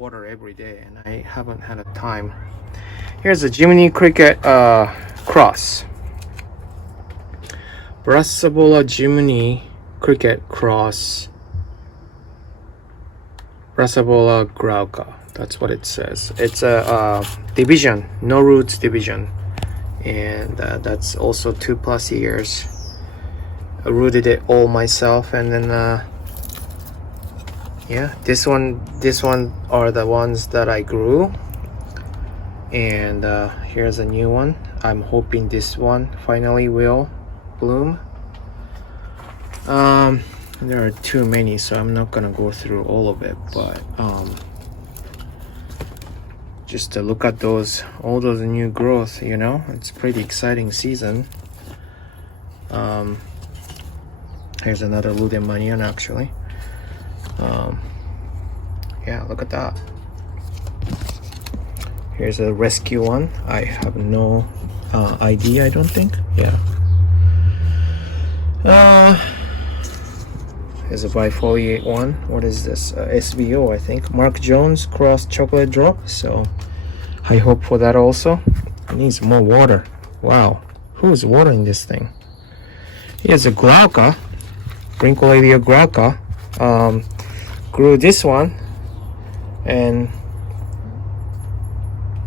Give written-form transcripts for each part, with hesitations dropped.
water every day, and I haven't had a time. Here's a Jiminy Cricket cross. Brassavola Jiminy Cricket cross. Brassavola Grauka. That's what it says. It's a division, no roots division, and that's also 2+ years. I rooted it all myself, and then yeah, this one are the ones that I grew, and here's a new one. I'm hoping this one finally will bloom. There are too many, so I'm not gonna go through all of it, but just to look at all those new growth, you know, it's pretty exciting season. Here's another Ludemanian actually. Yeah, look at that. Here's a rescue one. I have no ID, I don't think. Yeah. There's a bifoliate one. What is this? SBO, I think. Mark Jones cross chocolate drop. So I hope for that also. It needs more water. Wow. Who's watering this thing? Here's a Glauca. Brincolabia Glauca. Grew this one, and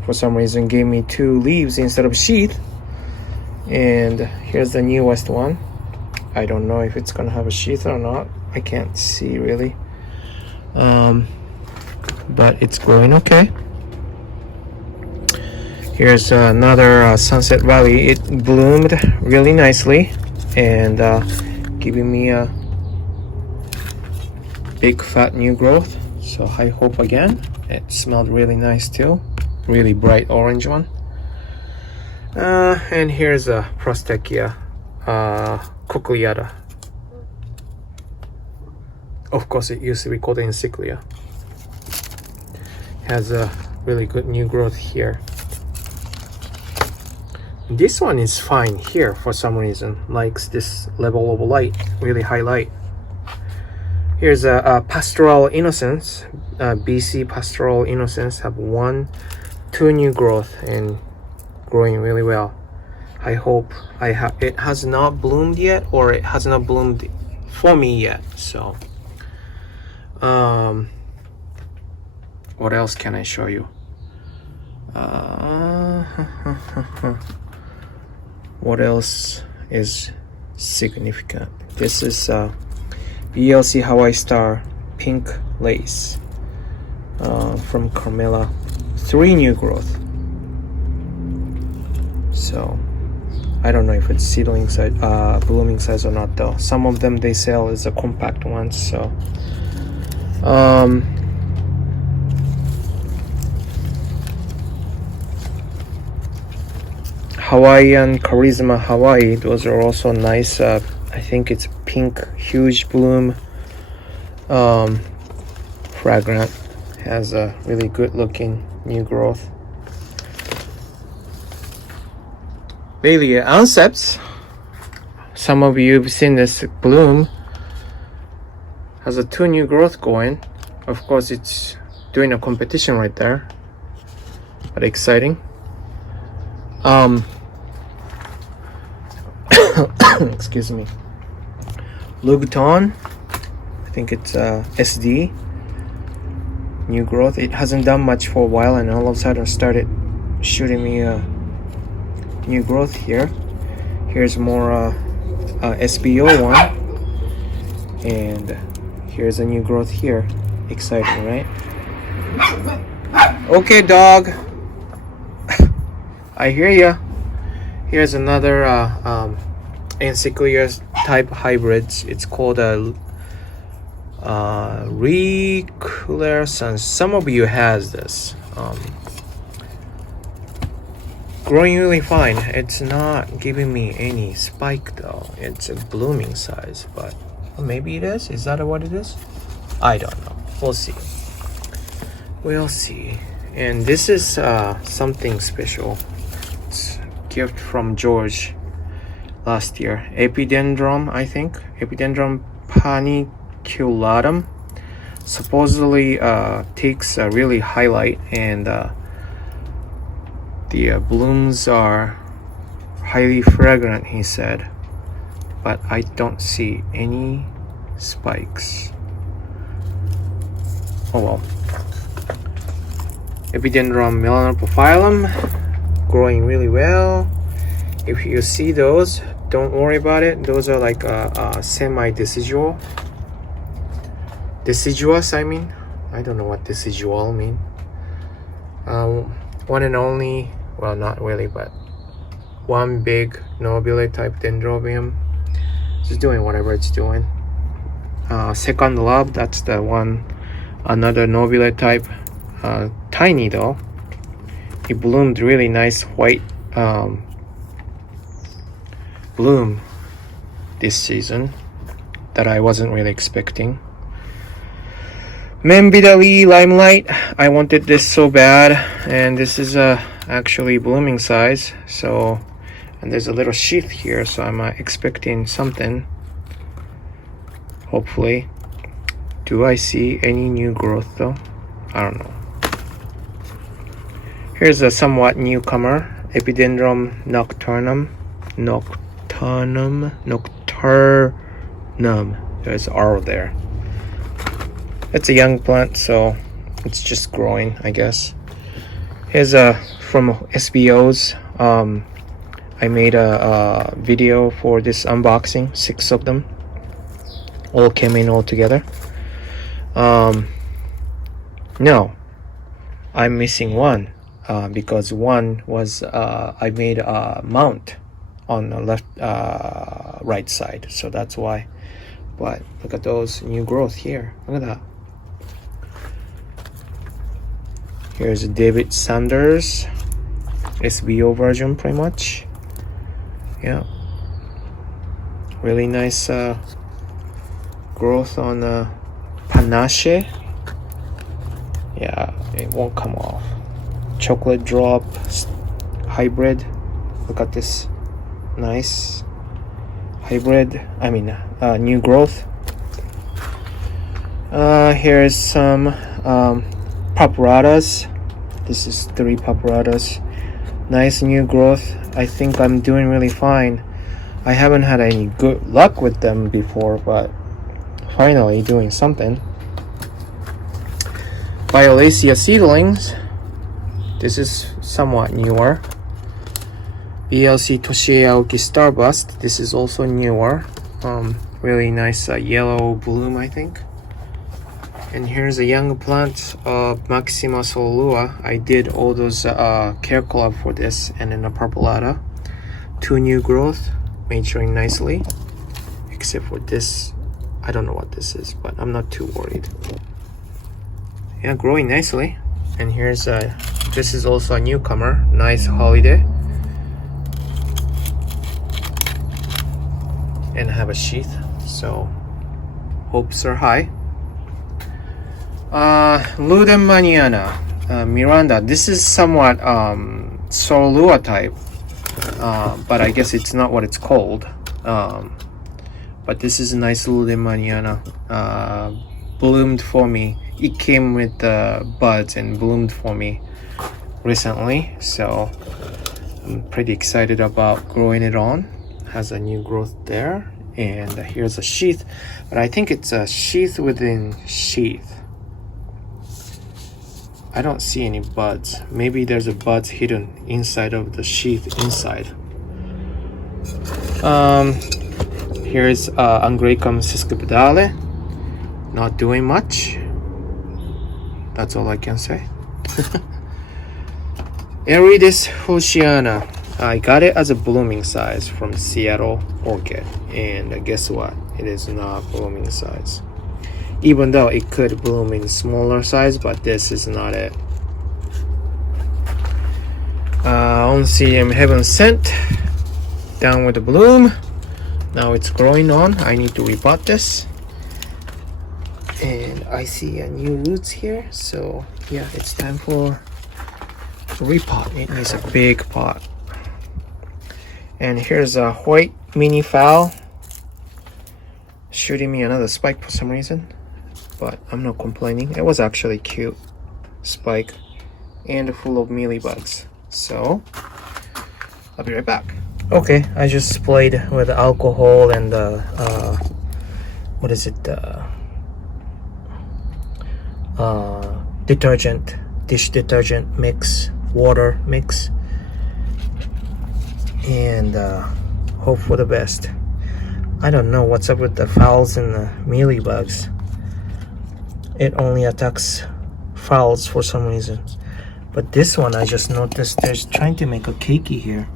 for some reason gave me 2 leaves instead of sheath. And here's the newest one. I don't know if it's gonna have a sheath or not. I can't see really, but it's growing okay. Here's another Sunset Valley. It bloomed really nicely and giving me a big fat new growth, so I hope again. It smelled really nice too, really bright orange one. And here's a Prostechia cochleata. Of course, it used to be called Encyclia. Has a really good new growth here. This one is fine here for some reason, likes this level of light, really high light. Here's a Pastoral Innocence, BC Pastoral Innocence, have 2 new growth and growing really well. I hope it has not bloomed yet, or it has not bloomed for me yet. So, what else can I show you? What else is significant? This is BLC Hawaii Star Pink Lace from Carmela. 3 new growth. So I don't know if it's seedling size, blooming size or not though. Some of them they sell as a compact ones. So Hawaiian Charisma Hawaii, those are also nice. I think it's pink, huge bloom, fragrant, has a really good looking new growth. Dahlia Anceps, some of you have seen this bloom, has a 2 new growth going. Of course, it's doing a competition right there, but exciting. Excuse me. Louboutin, I think it's SD, new growth. It hasn't done much for a while, and all of a sudden started shooting me a new growth here. Here's more SBO one, and here's a new growth here. Exciting, right? Okay, dog. I hear ya. Here's another Encyclia type hybrids. It's called a Reclarescence. Some of you has this. Growing really fine. It's not giving me any spike though. It's a blooming size, but maybe it is. Is that what it is? I don't know. We'll see. We'll see. And this is something special. It's a gift from George last year. Epidendrum, I think. Epidendrum paniculatum. supposedly takes a really highlight, and the blooms are highly fragrant, he said, but I don't see any spikes. Oh well. Epidendrum melanophyllum, growing really well. If you see those, don't worry about it. Those are like semi-decidual. Deciduous, I mean. I don't know what decidual mean. One and only, well, not really, but one big nobile type dendrobium. Just doing whatever it's doing. Second love, that's the one, another nobile type. Tiny though. It bloomed really nice white bloom this season that I wasn't really expecting. Membidali Limelight, I wanted this so bad, and this is actually blooming size. So, and there's a little sheath here, so I'm expecting something. Hopefully. Do I see any new growth though? I don't know. Here's a somewhat newcomer, Epidendrum nocturnum. There's R there. It's a young plant, so it's just growing, I guess. Here's from SBOs. I made a video for this unboxing, 6 of them. All came in all together. No, I'm missing one. Because one was I made a mount on the left right side, so that's why. But look at those new growth here. Look at that. Here's David Sanders SBO version, pretty much. Yeah, really nice growth on panache. Yeah, it won't come off. Chocolate drop hybrid. Look at this nice hybrid, I mean new growth. Here's some paparatas. This is 3 paparatas. Nice new growth. I think I'm doing really fine. I haven't had any good luck with them before, but finally doing something. Violacea seedlings. This is somewhat newer. BLC Toshie Aoki Starburst. This is also newer. Really nice yellow bloom, I think. And here's a young plant of Maxima solua. I did all those care collab for this, and then a purpleata. 2 new growth, maturing nicely. Except for this, I don't know what this is, but I'm not too worried. Yeah, growing nicely. And here's this is also a newcomer. Nice holiday. And have a sheath, so hopes are high. Ludemaniana, Miranda. This is somewhat Solua type, but I guess it's not what it's called. But this is a nice Ludemaniana. Bloomed for me. It came with buds and bloomed for me recently, so I'm pretty excited about growing it on. Has a new growth there, and here's a sheath, but I think it's a sheath within sheath. I don't see any buds. Maybe there's a buds hidden inside of the sheath inside. Here's Angraecum sesquipedale. Not doing much. That's all I can say. Aridis Hosiana. I got it as a blooming size from Seattle Orchid, and guess what? It is not blooming size. Even though it could bloom in smaller size, but this is not it. Oncidium Heaven Sent, down with the bloom. Now it's growing on. I need to repot this. And I see new roots here, so yeah, it's time for repot. It needs a big pot. And here's a white mini fowl shooting me another spike for some reason. but I'm not complaining. It was actually cute spike and full of mealybugs. So I'll be right back. Okay, I just sprayed with alcohol and what is it? Detergent, dish detergent mix, water mix, and hope for the best. I don't know what's up with the fowls and the mealybugs. It only attacks fowls for some reason. But this one, I just noticed there's trying to make a cakey here.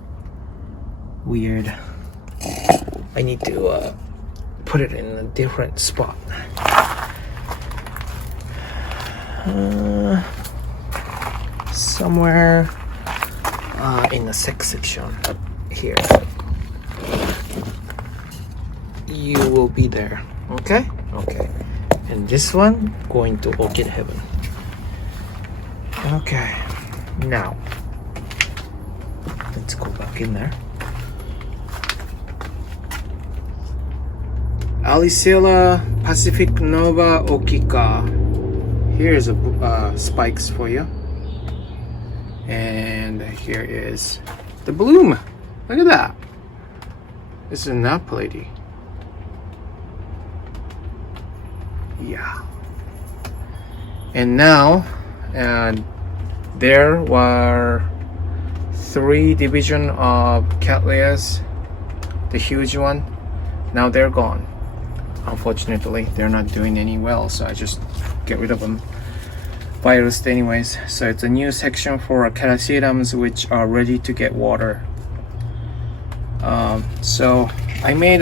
Weird. I need to put it in a different spot. Somewhere in the section here. You will be there. Okay? Okay. And this one going to orchid heaven. Okay. Now let's go back in there. Alicella Pacific Nova Okika. Here's a spikes for you, and here is the bloom. Look at that. This is not lady. Yeah. And now, there were 3 division of cattleyas, the huge one. Now they're gone. Unfortunately, they're not doing any well, so I just get rid of them. Virus anyways. So it's a new section for catasetums which are ready to get water. So I made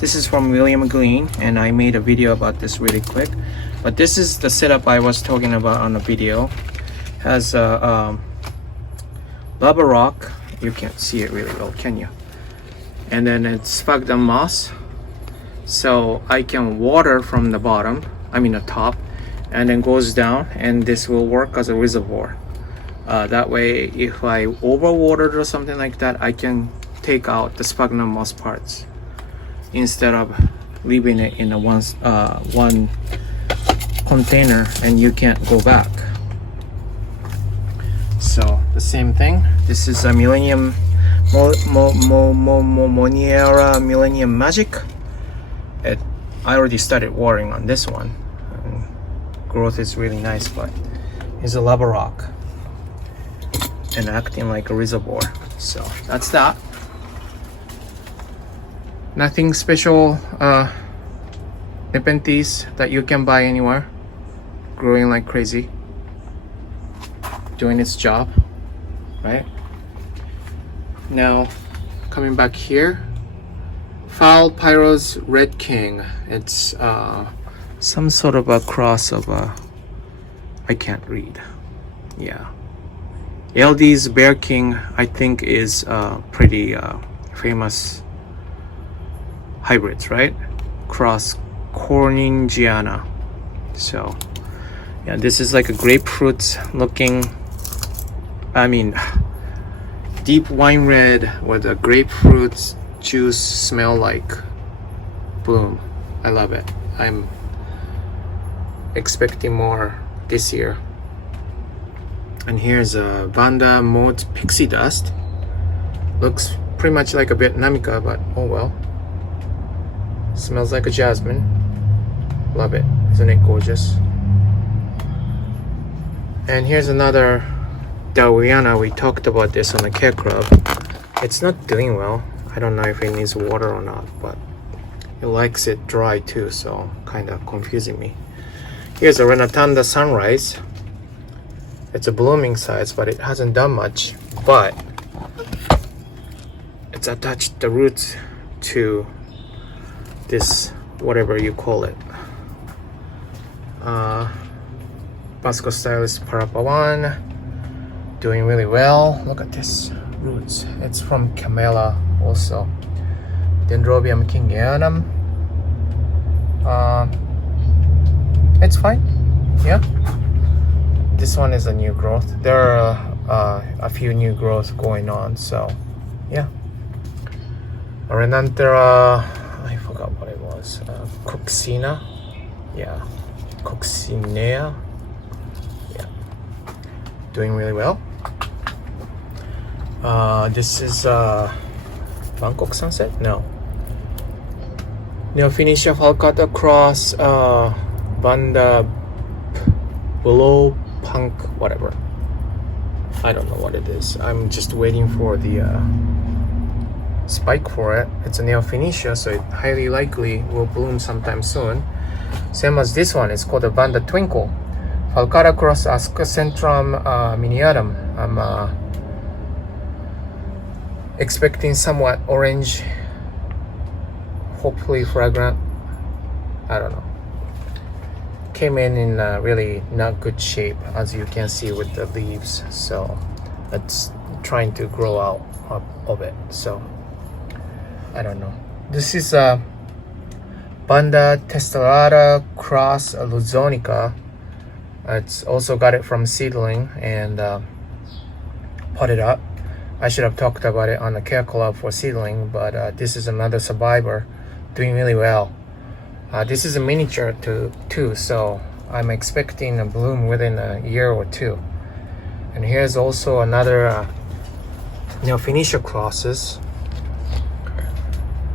this is from William Green, and I made a video about this really quick. But this is the setup I was talking about on the video. Has lava rock. You can't see it really well, can you? And then it's sphagnum moss. So I can water from the bottom, I mean the top, and then goes down, and this will work as a reservoir. That way, if I overwatered or something like that, I can take out the sphagnum moss parts instead of leaving it in a one container and you can't go back. So the same thing. This is a Millennium Moniera Millennium Magic. I already started watering on this one. Growth is really nice, but it's a lava rock and acting like a reservoir. So that's that. Nothing special Nepenthes that you can buy anywhere. Growing like crazy, doing its job, right? Now coming back here, Foul Pyro's Red King. It's some sort of a cross of I can't read. Yeah, LD's Bear King I think is pretty famous hybrids, right? Cross Corningiana. So yeah, this is like a grapefruit looking, I mean deep wine red with a grapefruit juice smell like bloom. I love it. I'm expecting more this year. And here's a Vanda Mode Pixie Dust. Looks pretty much like a Vietnamica, but oh well. Smells like a jasmine. Love it. Isn't it gorgeous? And here's another Dawiana. We talked about this on the Care Club. It's not doing well. I don't know if it needs water or not, but it likes it dry too, so kind of confusing me. Here's a Renatanda Sunrise. It's a blooming size, but it hasn't done much. But it's attached the roots to this, whatever you call it. Basco Stylist Parapawan, doing really well. Look at this roots. It's from Camellia also. Dendrobium kingianum. It's fine. Yeah. This one is a new growth. There are a few new growths going on, so yeah. Renanthera, I forgot what it was. Coxina. Yeah. coccinea. Yeah, doing really well. This is Bangkok Sunset? No. Neophynecia falcata cross Vanda below punk whatever. I don't know what it is. I'm just waiting for the spike for it. It's a Neophynecia, so it highly likely will bloom sometime soon. Same as this one. It's called a Vanda Twinkle. Falcata cross Ascocentrum miniatum. I'm expecting somewhat orange, hopefully fragrant. I don't know. Came in really not good shape, as you can see with the leaves, so it's trying to grow out of it, so I don't know. This is Vanda testata cross luzonica. It's also got it from seedling and potted up. I should have talked about it on the care club for seedling, but this is another survivor doing really well. This is a miniature too, so I'm expecting a bloom within a year or two. And here's also another Neophynecia crosses.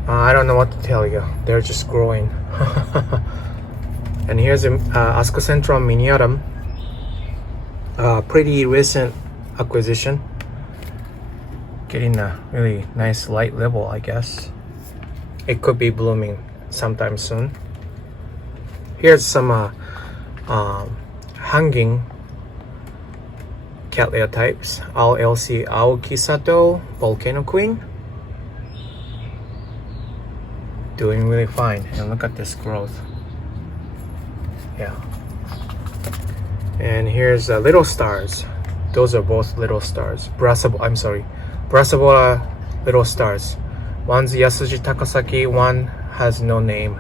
I don't know what to tell you. They're just growing. And here's a Ascocentrum miniatum. Pretty recent acquisition. Getting a really nice light level, I guess. It could be blooming sometime soon. Here's some hanging Cattleya types. LLC Aokisato Volcano Queen. Doing really fine. And look at this growth. Yeah. And here's little stars. Those are both little stars. Brassavola little stars. One's Yasuji Takasaki, one has no name.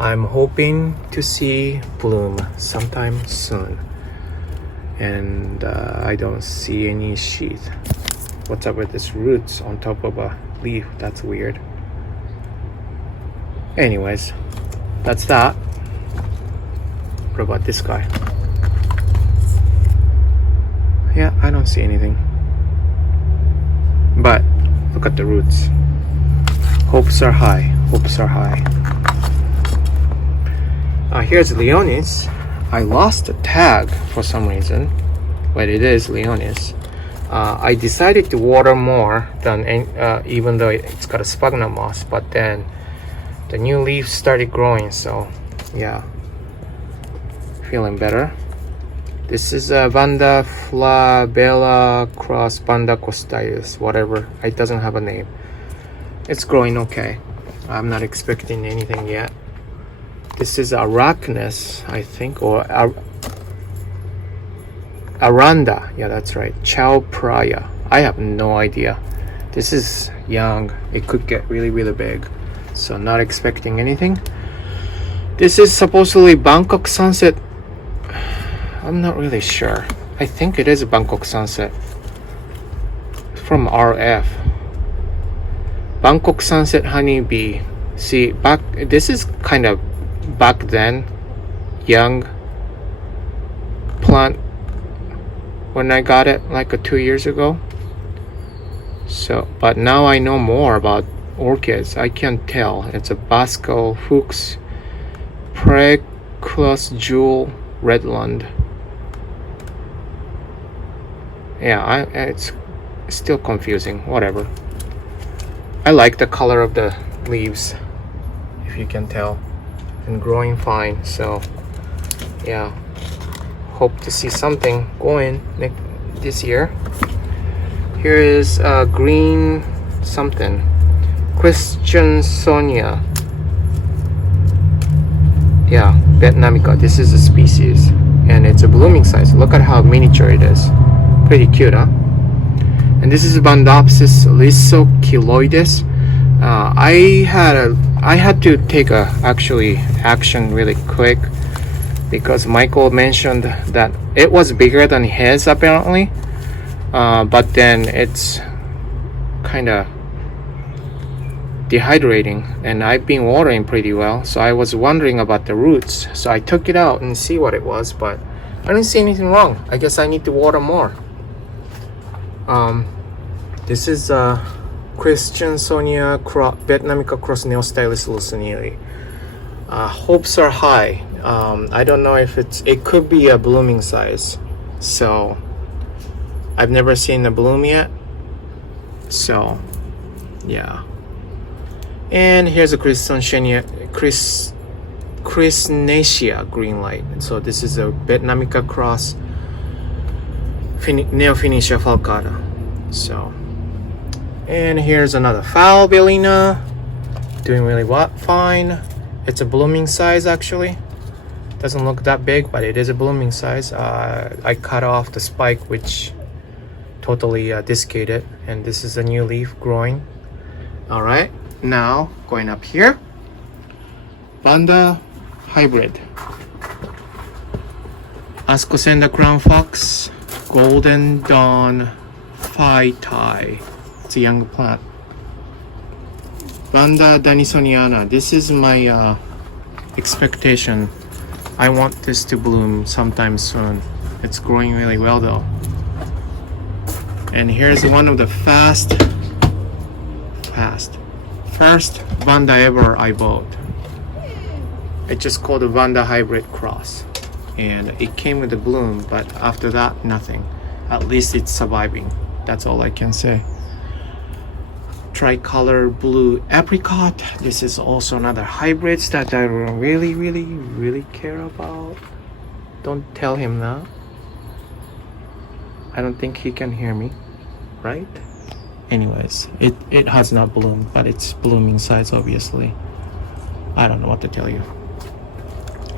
I'm hoping to see bloom sometime soon. And I don't see any sheath. What's up with this roots on top of a leaf? That's weird. Anyways, that's that. What about this guy? Yeah, I don't see anything. But look at the roots. Hopes are high. Hopes are high. Here's Leonis. I lost the tag for some reason, but it is Leonis. I decided to water more than even though it's got a sphagnum moss, but then the new leaves started growing, so yeah, feeling better. This is Vanda flabella cross Vanda costius, whatever. It doesn't have a name. It's growing okay. I'm not expecting anything yet. This is Arachnis, I think, or Aranda. Yeah, that's right. Chow Praya. I have no idea. This is young. It could get really, really big. So not expecting anything. This is supposedly Bangkok Sunset. I'm not really sure. I think it is a Bangkok Sunset. From RF. Bangkok Sunset Honeybee. See, this is kind of back then, young plant when I got it like 2 years ago. So, but now I know more about orchids. I can tell it's a Basco Fuchs Preclus Jewel Redland. Yeah, it's still confusing. Whatever. I like the color of the leaves, if you can tell, and growing fine. So yeah, hope to see something going this year. Here is green something, Christian Sonia. Yeah, Vietnamica. This is a species, and it's a blooming size. Look at how miniature it is. Pretty cute, huh? And this is Bandopsis lysochiloides. I had to take action really quick because Michael mentioned that it was bigger than his apparently, but then it's kind of dehydrating, and I've been watering pretty well, so I was wondering about the roots, so I took it out and see what it was, but I didn't see anything wrong. I guess I need to water more. This is Christiansonia Vietnamica cross Neostylis lucinieri. Hopes are high. I don't know if it could be a blooming size, so I've never seen the bloom yet, so yeah. And here's a Christnacia green light. So this is a Vietnamica cross Neophoenicia falcata. So, and here's another Falbellina, doing really fine. It's a blooming size actually. Doesn't look that big, but it is a blooming size. I cut off the spike, which totally desiccated, and this is a new leaf growing. All right. Now, going up here, Vanda hybrid. Ascosenda crown fox, golden dawn phi tai. It's a young plant. Vanda danisoniana. This is my expectation. I want this to bloom sometime soon. It's growing really well though. And here's one of the first Vanda ever I bought. It's just called a Vanda hybrid cross, and it came with a bloom, but after that nothing. At least it's surviving. That's all I can say. Tricolor blue apricot. This is also another hybrid that I really care about. Don't tell him that. I don't think he can hear me, right? Anyways, it has not bloomed, but it's blooming size obviously. I don't know what to tell you.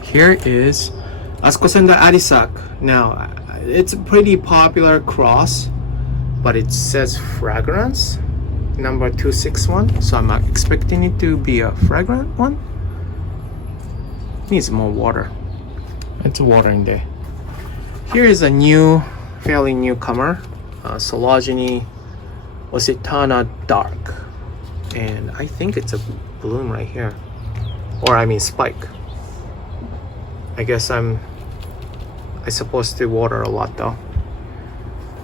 Here is Ascosenda arisac. Now, it's a pretty popular cross, but it says fragrance number 261, so I'm expecting it to be a fragrant one. Needs more water. It's a watering day. Here is a fairly newcomer, Sologeny Occitana dark, and I think it's a bloom right here, or I mean spike. I guess I'm supposed to water a lot though.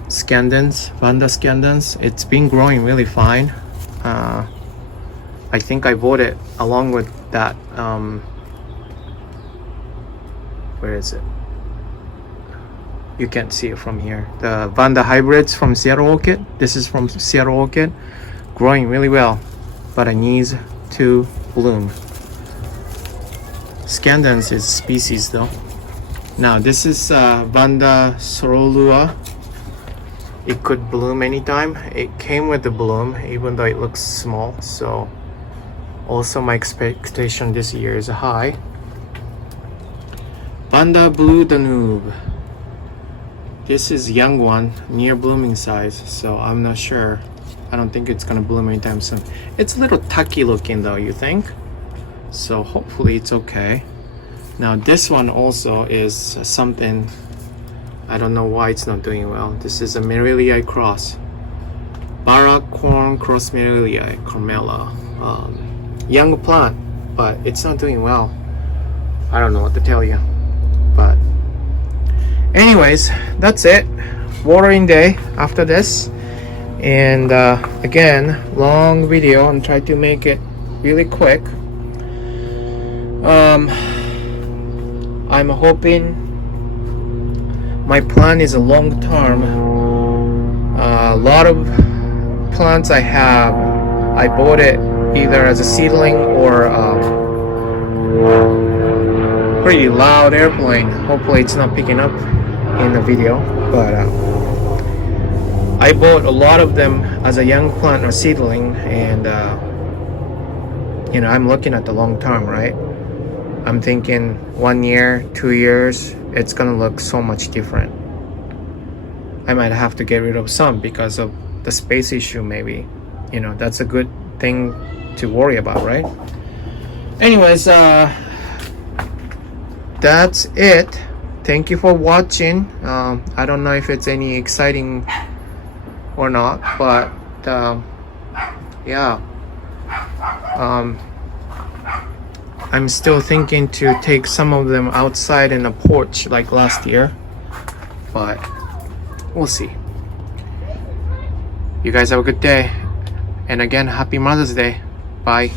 Scandens, Vanda scandens. It's been growing really fine. I think I bought it along with that. Where is it? You can't see it from here. The Vanda hybrids from Seattle Orchid. This is from Seattle Orchid. Growing really well, but it needs to bloom. Scandens is species though. Now this is Vanda sorolua. It could bloom anytime. It came with the bloom, even though it looks small. So also my expectation this year is high. Vanda blue Danube. This is young one, near blooming size, so I'm not sure. I don't think it's gonna bloom anytime soon. It's a little tucky looking though, you think? So hopefully it's okay. Now this one also is something, I don't know why it's not doing well. This is a Merillii cross. Barak corn cross Merillii, Carmela. Young plant, but it's not doing well. I don't know what to tell you. But anyways, that's it. Watering day after this. And again, long video. I'm trying to make it really quick. I'm hoping my plan is a long term. A lot of plants I have, I bought it either as a seedling or pretty loud airplane. Hopefully it's not picking up in the video, but I bought a lot of them as a young plant or seedling, and you know, I'm looking at the long term, right? I'm thinking 1 year, 2 years, it's gonna look so much different. I might have to get rid of some because of the space issue, maybe. You know, that's a good thing to worry about, right? Anyways, that's it. Thank you for watching. I don't know if it's any exciting or not, but yeah, I'm still thinking to take some of them outside in a porch like last year, but we'll see. You guys have a good day, and again, happy Mother's Day. Bye.